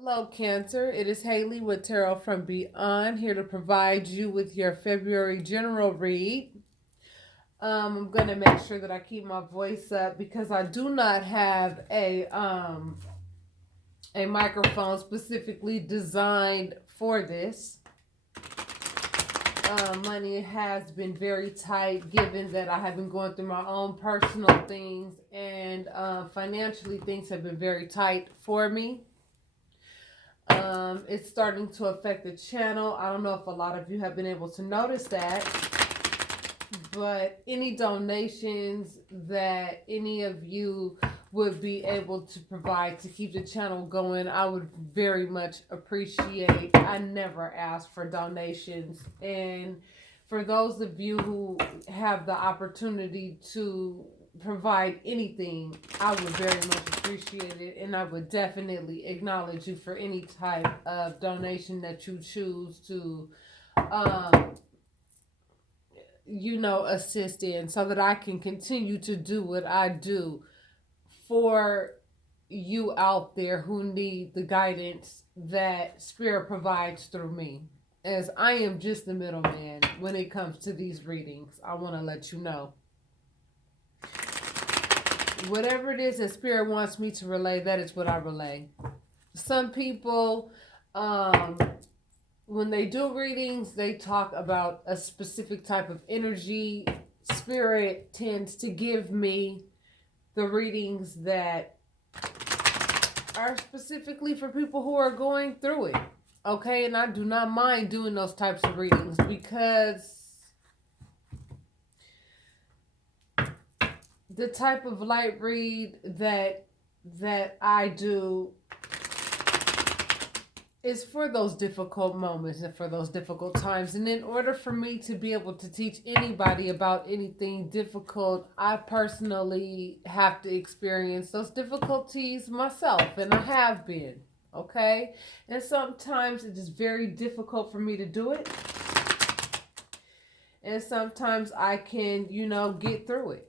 Hello, Cancer. It is Haley with Tarot from Beyond, here to provide you with your February general read. I'm gonna make sure that I keep my voice up because I do not have a microphone specifically designed for this. Money has been very tight, given that I have been going through my own personal things, and financially things have been very tight for me. It's starting to affect the channel. I don't know if a lot of you have been able to notice that, but any donations that any of you would be able to provide to keep the channel going, I would very much appreciate. I never ask for donations, and for those of you who have the opportunity to provide anything, I would very much appreciate it, and I would definitely acknowledge you for any type of donation that you choose to um, assist in, so that I can continue to do what I do for you out there who need the guidance that Spirit provides through me. As I am just the middleman when it comes to these readings, I want to let you know. Whatever it is that Spirit wants me to relay, that is what I relay. Some people, when they do readings, they talk about a specific type of energy. Spirit tends to give me the readings that are specifically for people who are going through it. Okay, and I do not mind doing those types of readings because the type of light read that I do is for those difficult moments and for those difficult times. And in order for me to be able to teach anybody about anything difficult, I personally have to experience those difficulties myself, and I have been. Okay? And sometimes it is very difficult for me to do it. And sometimes I can, get through it.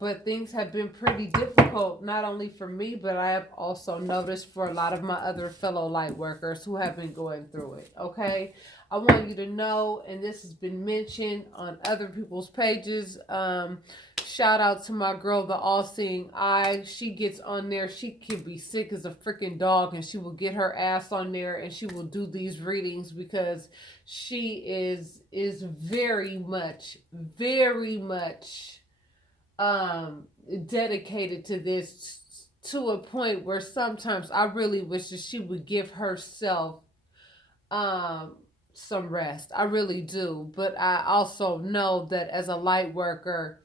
But things have been pretty difficult, not only for me, but I have also noticed for a lot of my other fellow light workers who have been going through it. Okay, I want you to know, and this has been mentioned on other people's pages. Shout out to my girl, the All Seeing Eye. She gets on there. She can be sick as a freaking dog, and she will get her ass on there, and she will do these readings because she is very much dedicated to this, to a point where sometimes I really wish that she would give herself some rest. I really do. But I also know that as a light worker,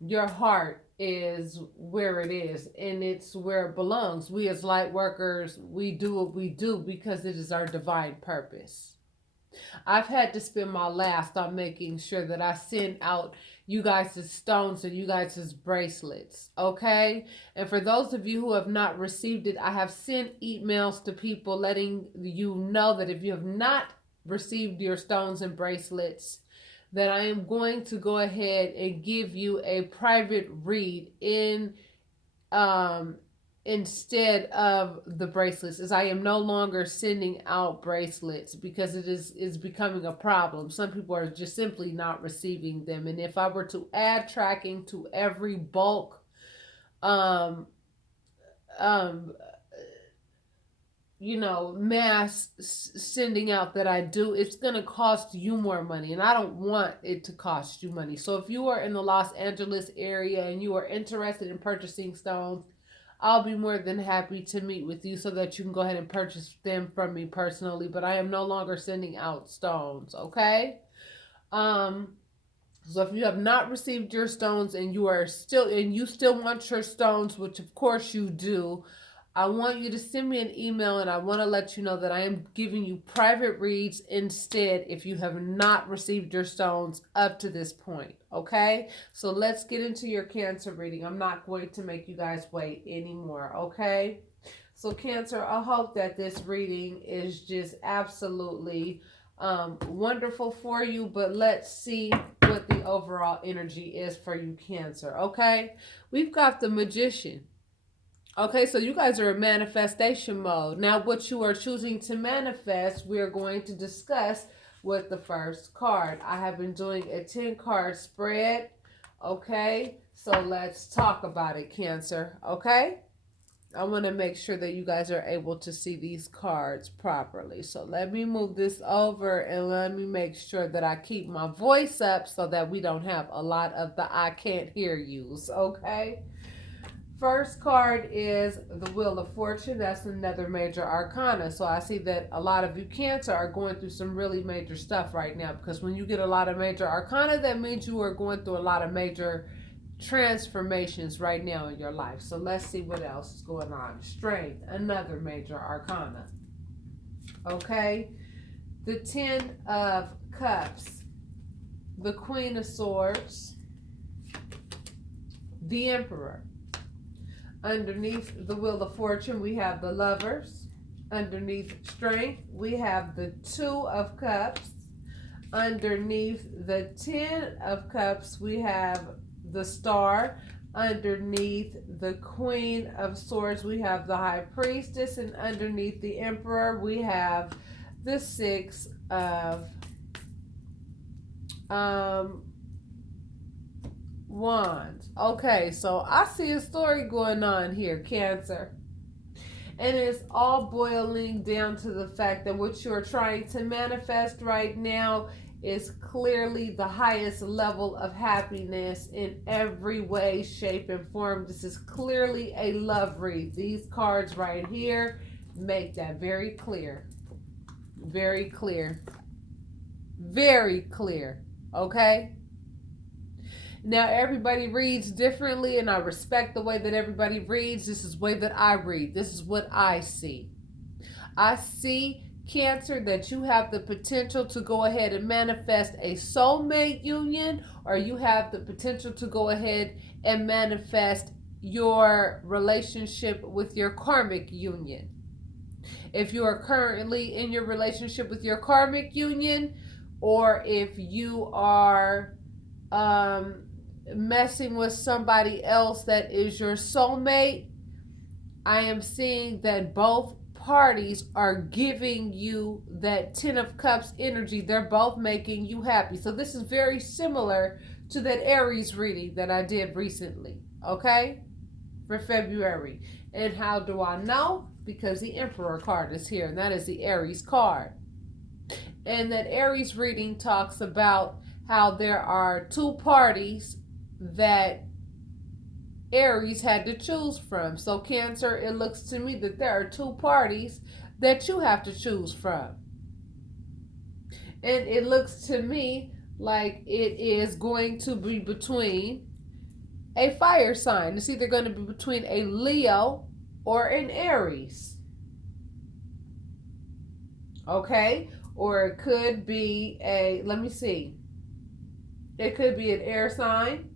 your heart is where it is, and it's where it belongs. We as light workers, we do what we do because it is our divine purpose. I've had to spend my last on making sure that I send out you guys' stones and you guys' bracelets. Okay? And for those of you who have not received it, I have sent emails to people letting you know that if you have not received your stones and bracelets, that I am going to go ahead and give you a private read in instead of the bracelets, as I am no longer sending out bracelets because it is becoming a problem. Some people are just simply not receiving them, and if I were to add tracking to every bulk um um mass sending out that I do, it's going to cost you more money, and I don't want it to cost you money. So if you are in the Los Angeles area and you are interested in purchasing stones, I'll be more than happy to meet with you so that you can go ahead and purchase them from me personally. But I am no longer sending out stones, okay? So if you have not received your stones and you still want your stones, which of course you do, I want you to send me an email, and I want to let you know that I am giving you private reads instead if you have not received your stones up to this point. Okay? So let's get into your Cancer reading. I'm not going to make you guys wait anymore. Okay? So Cancer, I hope that this reading is just absolutely wonderful for you, but let's see what the overall energy is for you, Cancer. Okay? We've got the Magician. Okay, so you guys are in manifestation mode. Now, what you are choosing to manifest, we are going to discuss with the first card. I have been doing a 10 card spread. Okay, so let's talk about it, Cancer. Okay, I want to make sure that you guys are able to see these cards properly. So let me move this over and let me make sure that I keep my voice up so that we don't have a lot of the I can't hear yous. Okay. First card is the Wheel of Fortune. That's another major arcana. So I see that a lot of you Cancer are going through some really major stuff right now, because when you get a lot of major arcana, that means you are going through a lot of major transformations right now in your life. So let's see what else is going on. Strength, another major arcana. Okay. The 10 of Cups, the Queen of Swords, the Emperor. Underneath the Wheel of Fortune, we have the Lovers. Underneath Strength, we have the 2 of Cups. Underneath the 10 of Cups, we have the Star. Underneath the Queen of Swords, we have the High Priestess. And underneath the Emperor, we have the 6 of Wands. Okay, so I see a story going on here, Cancer. And it's all boiling down to the fact that what you're trying to manifest right now is clearly the highest level of happiness in every way, shape, and form. This is clearly a love read. These cards right here make that very clear. Very clear. Very clear. Okay? Now, everybody reads differently, and I respect the way that everybody reads. This is the way that I read. This is what I see. I see, Cancer, that you have the potential to go ahead and manifest a soulmate union, or you have the potential to go ahead and manifest your relationship with your karmic union. If you are currently in your relationship with your karmic union, or if you are messing with somebody else that is your soulmate, I am seeing that both parties are giving you that 10 of Cups energy. They're both making you happy. So this is very similar to that Aries reading that I did recently, okay, for February. And how do I know? Because the Emperor card is here, and that is the Aries card. And that Aries reading talks about how there are two parties that Aries had to choose from. So Cancer, it looks to me that there are two parties that you have to choose from. And it looks to me like it is going to be between a fire sign. It's either going to be between a Leo or an Aries. Okay? Or it could be a, let me see. It could be an air sign.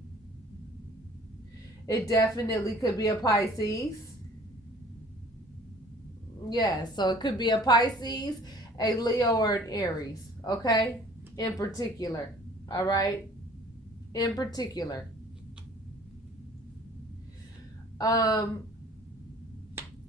It definitely could be a Pisces. Yeah, so it could be a Pisces, a Leo, or an Aries. Okay? In particular. All right? In particular.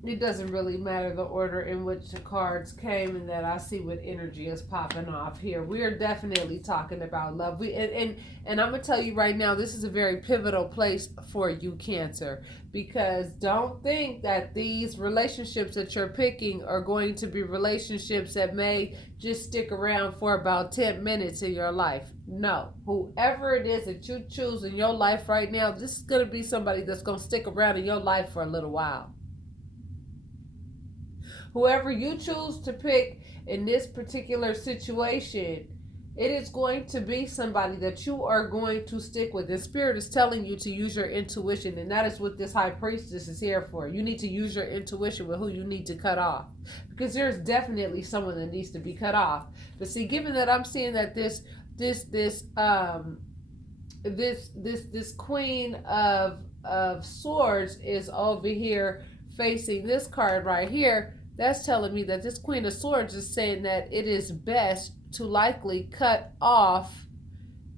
It doesn't really matter the order in which the cards came, and that I see what energy is popping off here. We are definitely talking about love. And I'm gonna tell you right now, this is a very pivotal place for you, Cancer, because don't think that these relationships that you're picking are going to be relationships that may just stick around for about 10 minutes in your life. No, whoever it is that you choose in your life right now, this is gonna be somebody that's gonna stick around in your life for a little while. Whoever you choose to pick in this particular situation, it is going to be somebody that you are going to stick with. The Spirit is telling you to use your intuition, and that is what this High Priestess is here for. You need to use your intuition with who you need to cut off, because there's definitely someone that needs to be cut off. But see, given that I'm seeing that this Queen of Swords is over here facing this card right here, that's telling me that this Queen of Swords is saying that it is best to likely cut off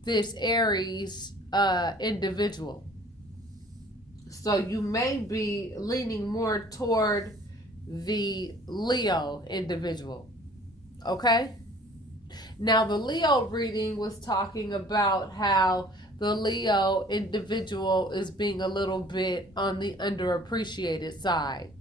this Aries individual. So you may be leaning more toward the Leo individual. Okay? Now, the Leo reading was talking about how the Leo individual is being a little bit on the underappreciated side.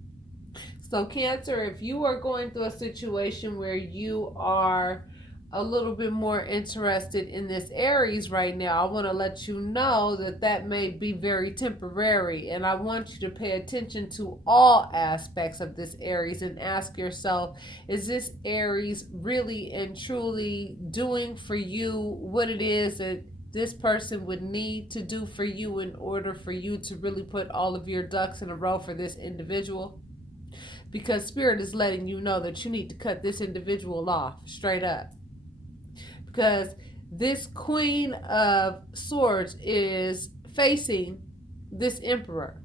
So, Cancer, if you are going through a situation where you are a little bit more interested in this Aries right now, I want to let you know that that may be very temporary. And I want you to pay attention to all aspects of this Aries and ask yourself, is this Aries really and truly doing for you what it is that this person would need to do for you in order for you to really put all of your ducks in a row for this individual? Because Spirit is letting you know that you need to cut this individual off straight up. Because this Queen of Swords is facing this Emperor.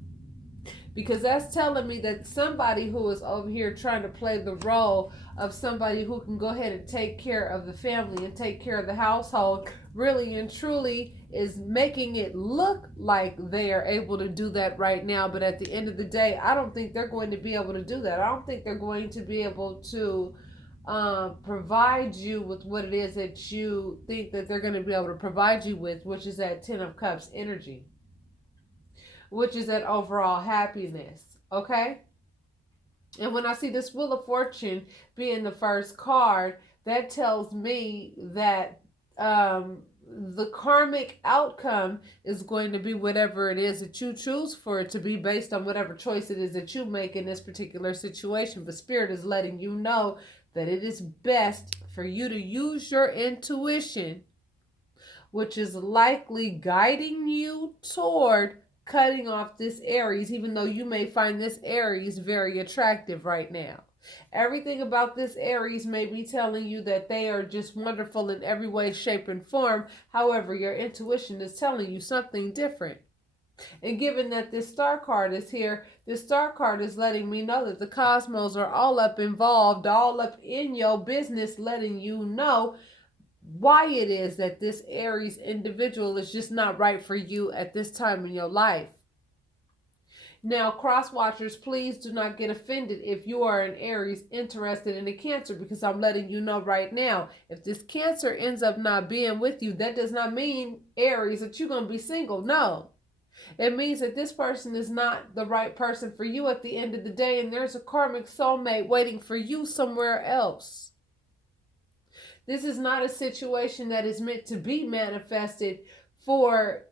Because that's telling me that somebody who is over here trying to play the role of somebody who can go ahead and take care of the family and take care of the household really and truly is making it look like they are able to do that right now. But at the end of the day, I don't think they're going to be able to do that. I don't think they're going to be able to provide you with what it is that you think that they're going to be able to provide you with, which is that 10 of Cups energy, which is that overall happiness. Okay? And when I see this Wheel of Fortune being the first card, that tells me that the karmic outcome is going to be whatever it is that you choose for it to be, based on whatever choice it is that you make in this particular situation. But Spirit is letting you know that it is best for you to use your intuition, which is likely guiding you toward cutting off this Aries, even though you may find this Aries very attractive right now. Everything about this Aries may be telling you that they are just wonderful in every way, shape, and form. However, your intuition is telling you something different. And given that this star card is here, this star card is letting me know that the cosmos are all up involved, all up in your business, letting you know why it is that this Aries individual is just not right for you at this time in your life. Now, cross watchers, please do not get offended if you are an Aries interested in a Cancer, because I'm letting you know right now, if this Cancer ends up not being with you, that does not mean, Aries, that you're going to be single. No. It means that this person is not the right person for you at the end of the day, and there's a karmic soulmate waiting for you somewhere else. This is not a situation that is meant to be manifested for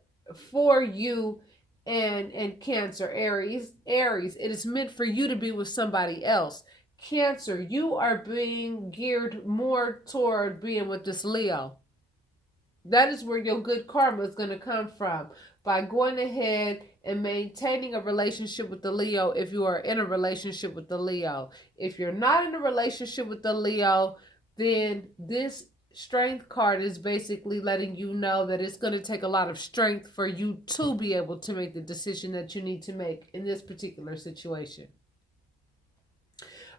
you and Cancer, Aries. It is meant for you to be with somebody else. Cancer, you are being geared more toward being with this Leo. That is where your good karma is going to come from, by going ahead and maintaining a relationship with the Leo if you are in a relationship with the Leo. If you're not in a relationship with the Leo, then this Strength card is basically letting you know that it's going to take a lot of strength for you to be able to make the decision that you need to make in this particular situation.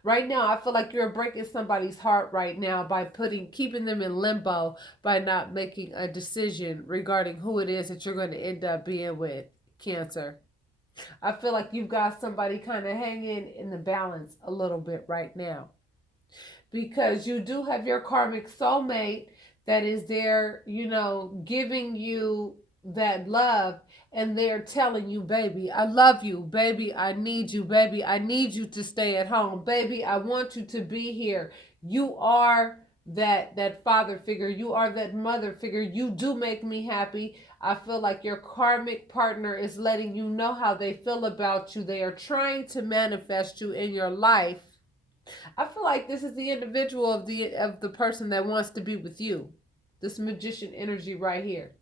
Right now, I feel like you're breaking somebody's heart right now by keeping them in limbo, by not making a decision regarding who it is that you're going to end up being with, Cancer. I feel like you've got somebody kind of hanging in the balance a little bit right now, because you do have your karmic soulmate that is there, giving you that love, and they're telling you, baby, I love you, baby, I need you, baby, I need you to stay at home, baby, I want you to be here. You are that father figure, you are that mother figure, you do make me happy. I feel like your karmic partner is letting you know how they feel about you. They are trying to manifest you in your life. I feel like this is the individual of the person that wants to be with you. This Magician energy right here.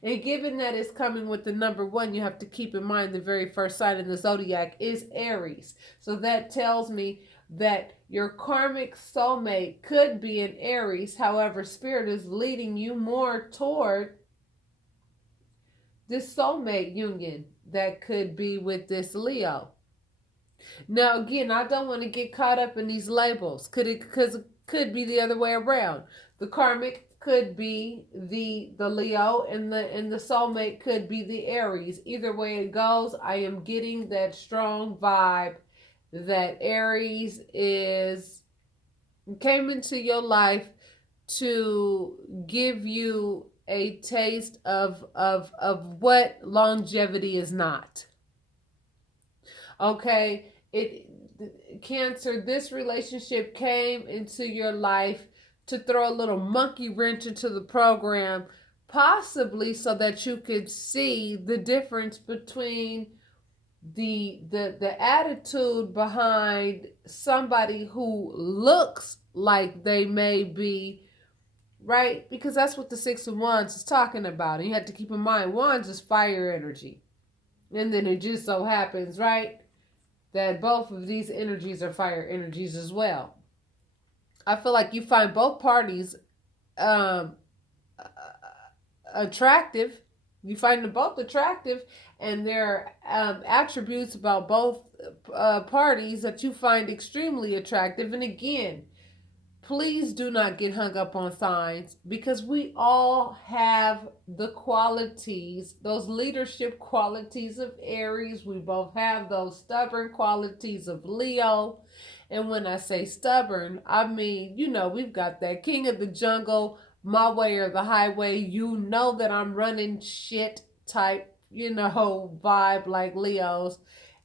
And given that it's coming with the number 1, you have to keep in mind the very first sign in the zodiac is Aries. So that tells me that your karmic soulmate could be an Aries. However, Spirit is leading you more toward this soulmate union that could be with this Leo. Now, again, I don't want to get caught up in these labels, because it could be the other way around. The karmic could be the Leo, and the soulmate could be the Aries. Either way it goes, I am getting that strong vibe that Aries is came into your life to give you a taste of what longevity is not. Okay, it Cancer, this relationship came into your life to throw a little monkey wrench into the program, possibly so that you could see the difference between the attitude behind somebody who looks like they may be right, because that's what the Six of Wands is talking about. And you have to keep in mind, Wands is fire energy, and then it just so happens, right, that both of these energies are fire energies as well. I feel like you find both parties um, attractive. You find them both attractive, and there are attributes about both parties that you find extremely attractive. And again, please do not get hung up on signs, because we all have the qualities, those leadership qualities of Aries. We both have those stubborn qualities of Leo. And when I say stubborn, I mean, we've got that king of the jungle, my way or the highway. You know that I'm running shit type, vibe like Leo's.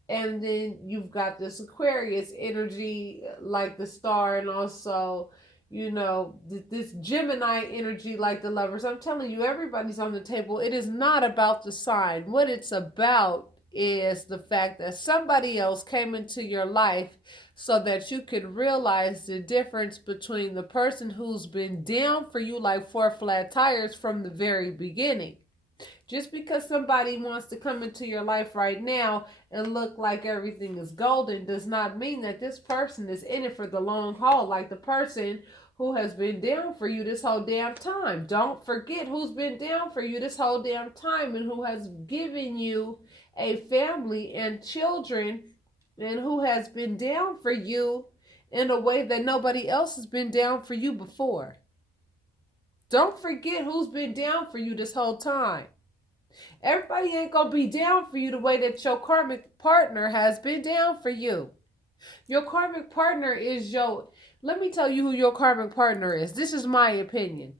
And then you've got this Aquarius energy like the star, and also, this Gemini energy like the Lovers. I'm telling you, everybody's on the table. It is not about the sign. What it's about is the fact that somebody else came into your life so that you could realize the difference between the person who's been down for you like four flat tires from the very beginning. Just because somebody wants to come into your life right now and look like everything is golden does not mean that this person is in it for the long haul, like the person who has been down for you this whole damn time. Don't forget who's been down for you this whole damn time, and who has given you a family and children, and who has been down for you in a way that nobody else has been down for you before. Don't forget who's been down for you this whole time. Everybody ain't gonna be down for you the way that your karmic partner has been down for you. Your karmic partner is let me tell you who your karmic partner is. This is my opinion,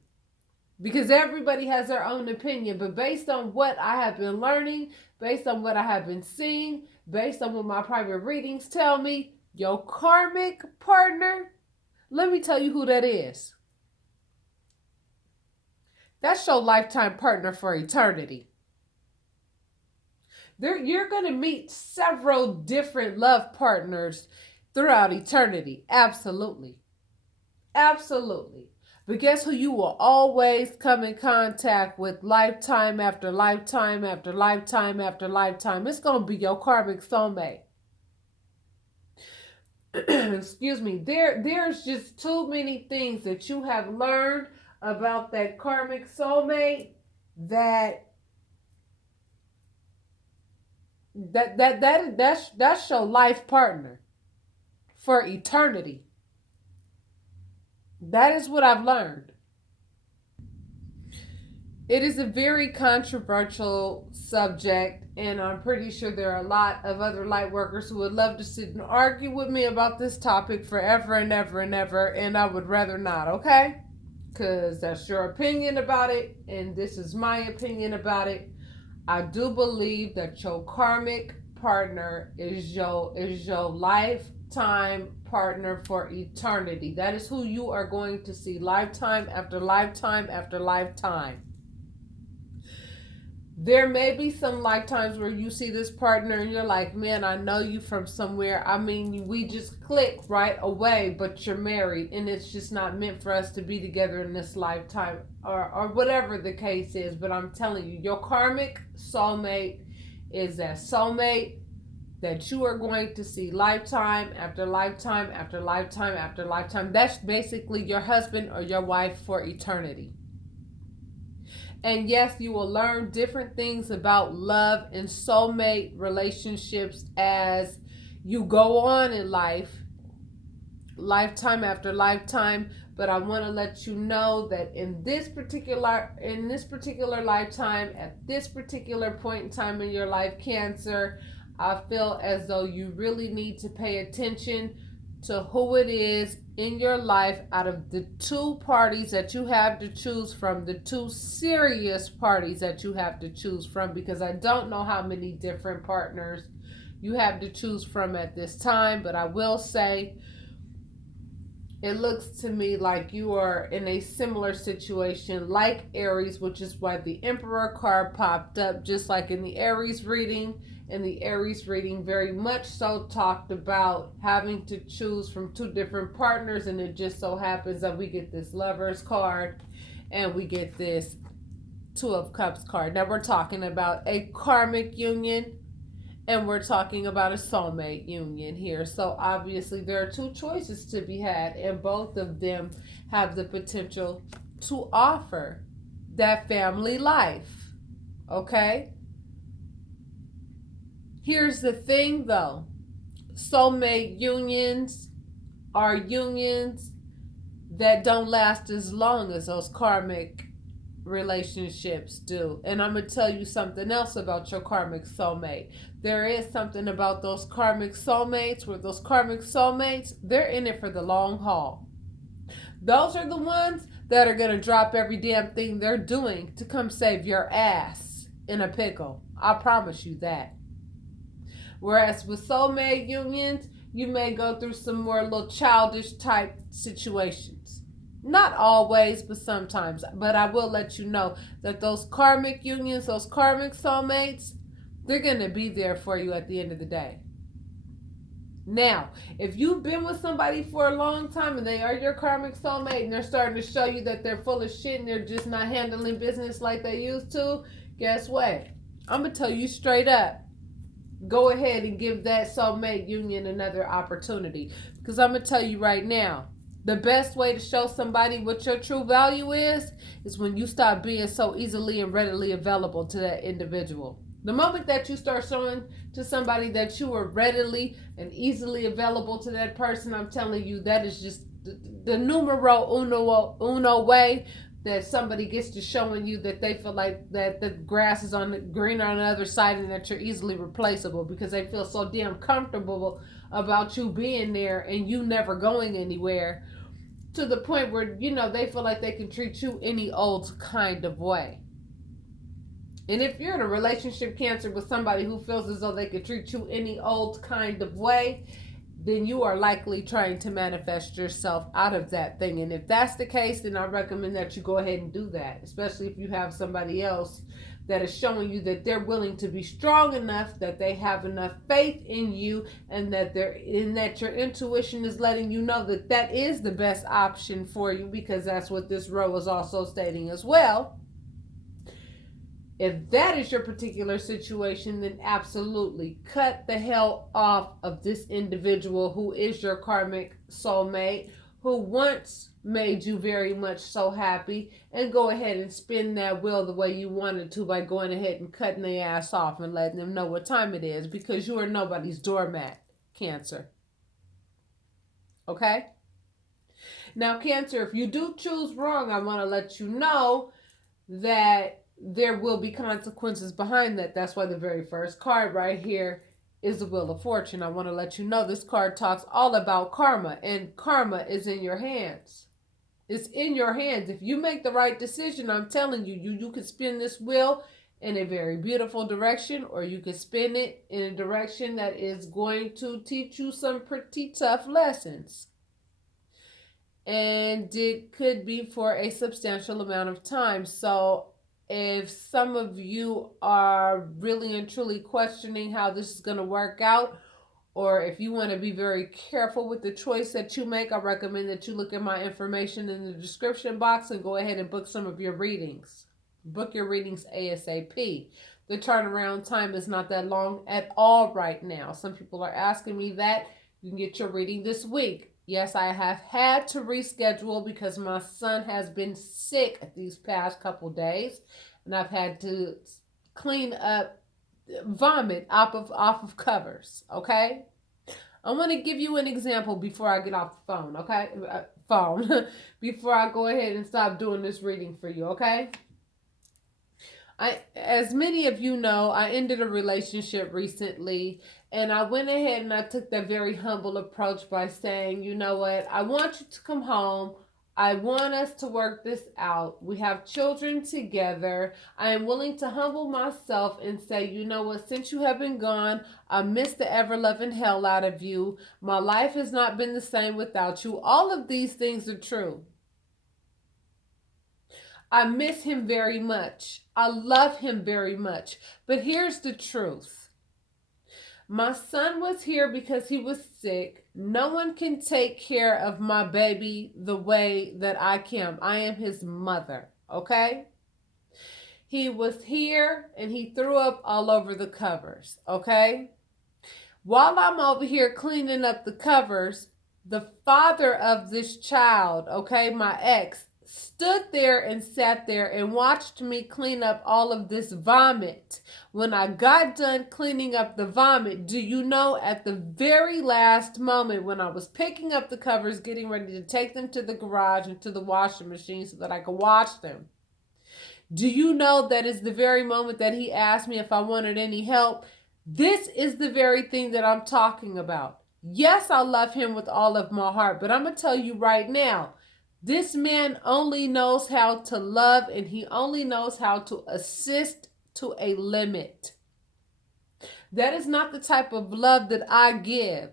because everybody has their own opinion, but based on what I have been learning, based on what I have been seeing, based on what my private readings tell me, your karmic partner, let me tell you who that is. That's your lifetime partner for eternity. You're going to meet several different love partners throughout eternity. Absolutely. Absolutely. But guess who you will always come in contact with lifetime after lifetime after lifetime after lifetime? It's going to be your karmic soulmate. Excuse me. There's just too many things that you have learned about that karmic soulmate that's your life partner for eternity. That is what I've learned. It is a very controversial subject, and I'm pretty sure there are a lot of other light workers who would love to sit and argue with me about this topic forever and ever and ever, and I would rather not, okay? Because that's your opinion about it, and this is my opinion about it. I do believe that your karmic partner is your lifetime partner for eternity. That is who you are going to see lifetime after lifetime after lifetime. There may be some lifetimes where you see this partner and you're like, man, I know you from somewhere. I mean, we just click right away, but you're married and it's just not meant for us to be together in this lifetime, or whatever the case is. But I'm telling you, your karmic soulmate is that soulmate that you are going to see lifetime after lifetime after lifetime after lifetime. That's basically your husband or your wife for eternity. And yes, you will learn different things about love and soulmate relationships as you go on in life, lifetime after lifetime. But I want to let you know that in this particular lifetime, at this particular point in time in your life, Cancer, I feel as though you really need to pay attention to who it is in your life out of the two parties that you have to choose from, the two serious parties that you have to choose from, because I don't know how many different partners you have to choose from at this time, but I will say it looks to me like you are in a similar situation like Aries, which is why the Emperor card popped up, just like in the Aries reading. And the Aries reading very much so talked about having to choose from two different partners, and it just so happens that we get this Lovers card and we get this Two of Cups card. Now we're talking about a karmic union and we're talking about a soulmate union here. So obviously there are two choices to be had, and both of them have the potential to offer that family life. Okay? Here's the thing though. Soulmate unions are unions that don't last as long as those karmic relationships do. And I'm going to tell you something else about your karmic soulmate. There is something about those karmic soulmates, where those karmic soulmates, they're in it for the long haul. Those are the ones that are going to drop every damn thing they're doing to come save your ass in a pickle. I promise you that. Whereas with soulmate unions, you may go through some more little childish type situations. Not always, but sometimes. But I will let you know that those karmic unions, those karmic soulmates, they're going to be there for you at the end of the day. Now, if you've been with somebody for a long time and they are your karmic soulmate and they're starting to show you that they're full of shit and they're just not handling business like they used to, guess what? I'm going to tell you straight up. Go ahead and give that soulmate union another opportunity. Because I'm going to tell you right now, the best way to show somebody what your true value is when you stop being so easily and readily available to that individual. The moment that you start showing to somebody that you are readily and easily available to that person, I'm telling you, that is just the numero uno way that somebody gets to showing you that they feel like that the grass is green on the other side and that you're easily replaceable, because they feel so damn comfortable about you being there and you never going anywhere, to the point where, you know, they feel like they can treat you any old kind of way. And if you're in a relationship, Cancer, with somebody who feels as though they could treat you any old kind of way, then you are likely trying to manifest yourself out of that thing. And if that's the case, then I recommend that you go ahead and do that, especially if you have somebody else that is showing you that they're willing to be strong enough, that they have enough faith in you, and that your intuition is letting you know that that is the best option for you, because that's what this row is also stating as well. If that is your particular situation, then absolutely cut the hell off of this individual who is your karmic soulmate, who once made you very much so happy, and go ahead and spin that wheel the way you wanted to by going ahead and cutting their ass off and letting them know what time it is, because you are nobody's doormat, Cancer. Okay? Now, Cancer, if you do choose wrong, I want to let you know that there will be consequences behind that. That's why the very first card right here is the Wheel of Fortune. I want to let you know this card talks all about karma, and karma is in your hands. It's in your hands. If you make the right decision, I'm telling you, you can spin this wheel in a very beautiful direction, or you can spin it in a direction that is going to teach you some pretty tough lessons. And it could be for a substantial amount of time. So if some of you are really and truly questioning how this is going to work out, or if you want to be very careful with the choice that you make, I recommend that you look at my information in the description box and go ahead and book some of your readings. Book your readings ASAP. The turnaround time is not that long at all right now. Some people are asking me that. You can get your reading this week. Yes, I have had to reschedule because my son has been sick these past couple days, and I've had to clean up vomit off of covers, okay? I want to give you an example before I get off the phone, okay? Phone. Before I go ahead and stop doing this reading for you, okay? As many of you know, I ended a relationship recently, and I went ahead and I took that very humble approach by saying, you know what, I want you to come home. I want us to work this out. We have children together. I am willing to humble myself and say, you know what, since you have been gone, I miss the ever loving hell out of you. My life has not been the same without you. All of these things are true. I miss him very much. I love him very much. But here's the truth. My son was here because he was sick. No one can take care of my baby the way that I can. I am his mother, okay? He was here and he threw up all over the covers, okay? While I'm over here cleaning up the covers, the father of this child, okay, my ex, stood there and sat there and watched me clean up all of this vomit. When I got done cleaning up the vomit, do you know, at the very last moment when I was picking up the covers, getting ready to take them to the garage and to the washing machine so that I could wash them, do you know that is the very moment that he asked me if I wanted any help? This is the very thing that I'm talking about. Yes, I love him with all of my heart, but I'm going to tell you right now, this man only knows how to love, and he only knows how to assist to a limit. That is not the type of love that I give.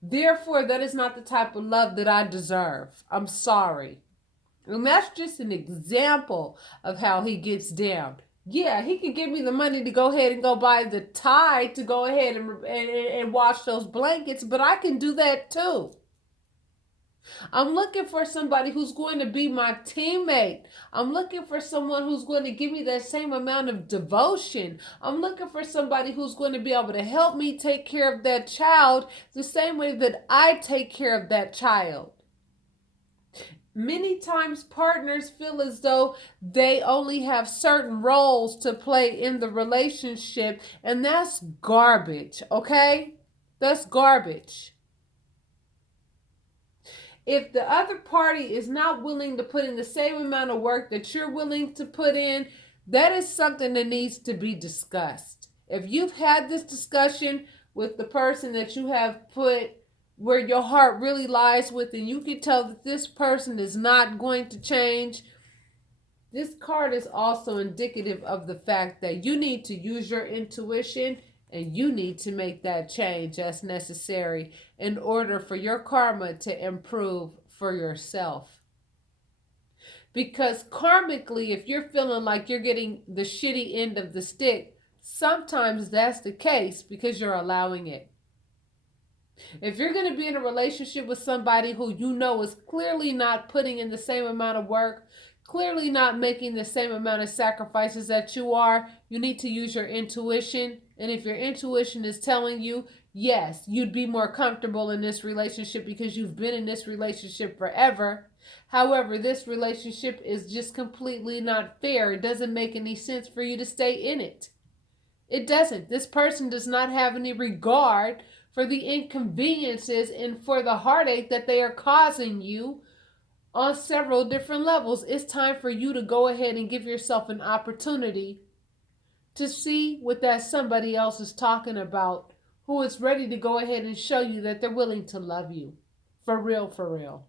Therefore, that is not the type of love that I deserve. I'm sorry. And that's just an example of how he gets down. Yeah, he can give me the money to go ahead and go buy the Tide to go ahead and wash those blankets, but I can do that too. I'm looking for somebody who's going to be my teammate. I'm looking for someone who's going to give me that same amount of devotion. I'm looking for somebody who's going to be able to help me take care of that child the same way that I take care of that child. Many times partners feel as though they only have certain roles to play in the relationship, and that's garbage, okay? That's garbage. If the other party is not willing to put in the same amount of work that you're willing to put in, that is something that needs to be discussed. If you've had this discussion with the person that you have put where your heart really lies with, and you can tell that this person is not going to change, this card is also indicative of the fact that you need to use your intuition and you need to make that change as necessary in order for your karma to improve for yourself. Because karmically, if you're feeling like you're getting the shitty end of the stick, sometimes that's the case because you're allowing it. If you're going to be in a relationship with somebody who you know is clearly not putting in the same amount of work, clearly not making the same amount of sacrifices that you are, you need to use your intuition. And if your intuition is telling you, yes, you'd be more comfortable in this relationship because you've been in this relationship forever. However, this relationship is just completely not fair. It doesn't make any sense for you to stay in it. It doesn't. This person does not have any regard for the inconveniences and for the heartache that they are causing you on several different levels. It's time for you to go ahead and give yourself an opportunity to see what that somebody else is talking about, who is ready to go ahead and show you that they're willing to love you. For real, for real.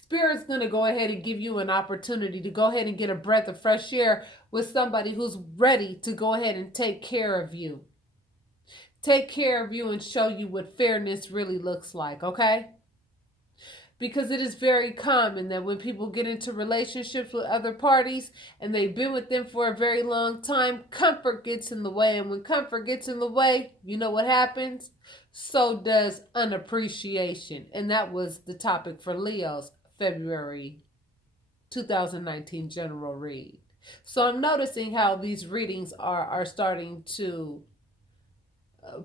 Spirit's going to go ahead and give you an opportunity to go ahead and get a breath of fresh air with somebody who's ready to go ahead and take care of you. Take care of you and show you what fairness really looks like, okay? Because it is very common that when people get into relationships with other parties and they've been with them for a very long time, comfort gets in the way. And when comfort gets in the way, you know what happens? So does unappreciation. And that was the topic for Leo's February 2019 general read. So I'm noticing how these readings are starting to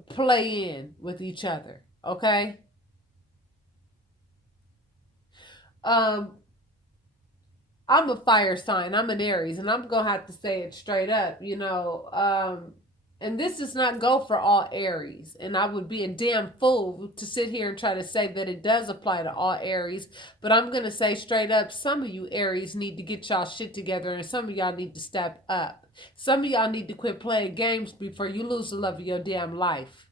play in with each other, okay? I'm a fire sign. I'm an Aries, and I'm gonna have to say it straight up. And this does not go for all Aries. And I would be a damn fool to sit here and try to say that it does apply to all Aries. But I'm going to say straight up, some of you Aries need to get y'all shit together, and some of y'all need to step up. Some of y'all need to quit playing games before you lose the love of your damn life.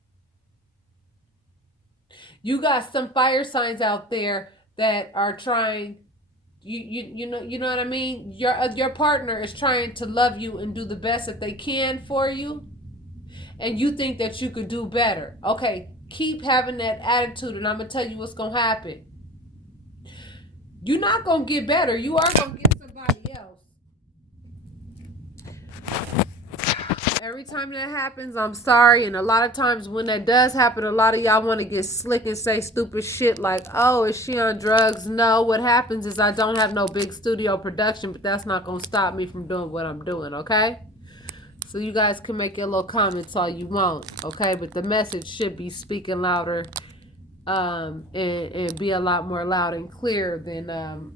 You got some fire signs out there that are trying, you know what I mean? Your partner is trying to love you and do the best that they can for you, and you think that you could do better. Okay, keep having that attitude, and I'm gonna tell you what's gonna happen. You're not gonna get better. You are gonna get somebody else. Every time that happens, I'm sorry. And a lot of times when that does happen, a lot of y'all want to get slick and say stupid shit like, oh, is she on drugs? No, what happens is I don't have no big studio production, but that's not going to stop me from doing what I'm doing, okay? So you guys can make your little comments all you want, okay? But the message should be speaking louder and be a lot more loud and clear than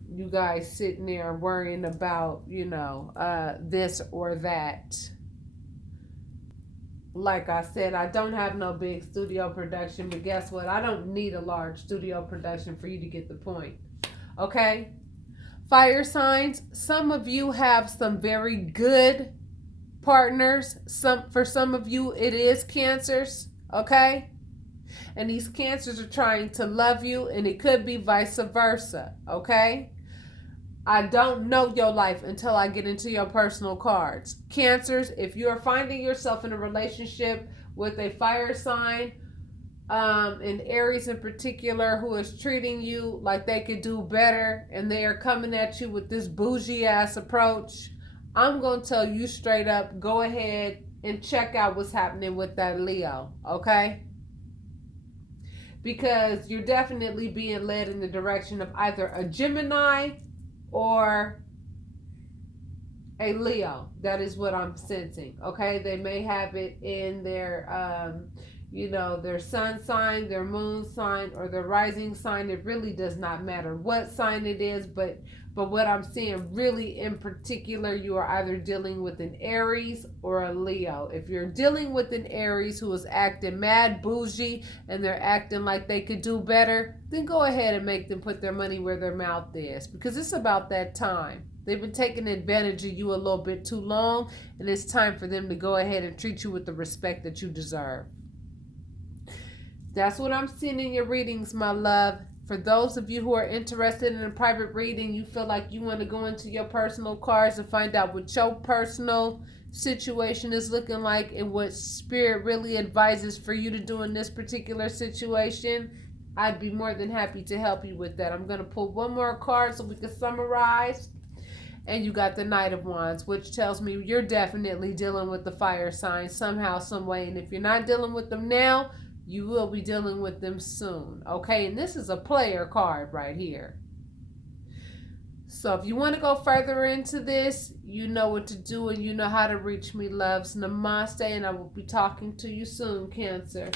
you guys sitting there worrying about, this or that. Like I said, I don't have no big studio production, but guess what? I don't need a large studio production for you to get the point. Okay? Fire signs, some of you have some very good partners. For some of you, it is cancers. Okay? And these cancers are trying to love you, and it could be vice versa. Okay? I don't know your life until I get into your personal cards. Cancers, if you are finding yourself in a relationship with a fire sign, and Aries in particular, who is treating you like they could do better, and they are coming at you with this bougie ass approach, I'm going to tell you straight up, go ahead and check out what's happening with that Leo, okay? Because you're definitely being led in the direction of either a Gemini or a Leo. That is what I'm sensing. Okay, they may have it in their their sun sign, their moon sign, or their rising sign. It really does not matter what sign it is, but what I'm seeing really in particular, you are either dealing with an Aries or a Leo. If you're dealing with an Aries who is acting mad bougie and they're acting like they could do better, then go ahead and make them put their money where their mouth is, because it's about that time. They've been taking advantage of you a little bit too long, and it's time for them to go ahead and treat you with the respect that you deserve. That's what I'm seeing in your readings, my love. For those of you who are interested in a private reading, you feel like you want to go into your personal cards and find out what your personal situation is looking like and what spirit really advises for you to do in this particular situation, I'd be more than happy to help you with that. I'm going to pull one more card so we can summarize. And you got the Knight of Wands, which tells me you're definitely dealing with the fire sign somehow, some way. And if you're not dealing with them now, you will be dealing with them soon. Okay, and this is a player card right here. So if you want to go further into this, you know what to do and you know how to reach me, loves. Namaste, and I will be talking to you soon, Cancer.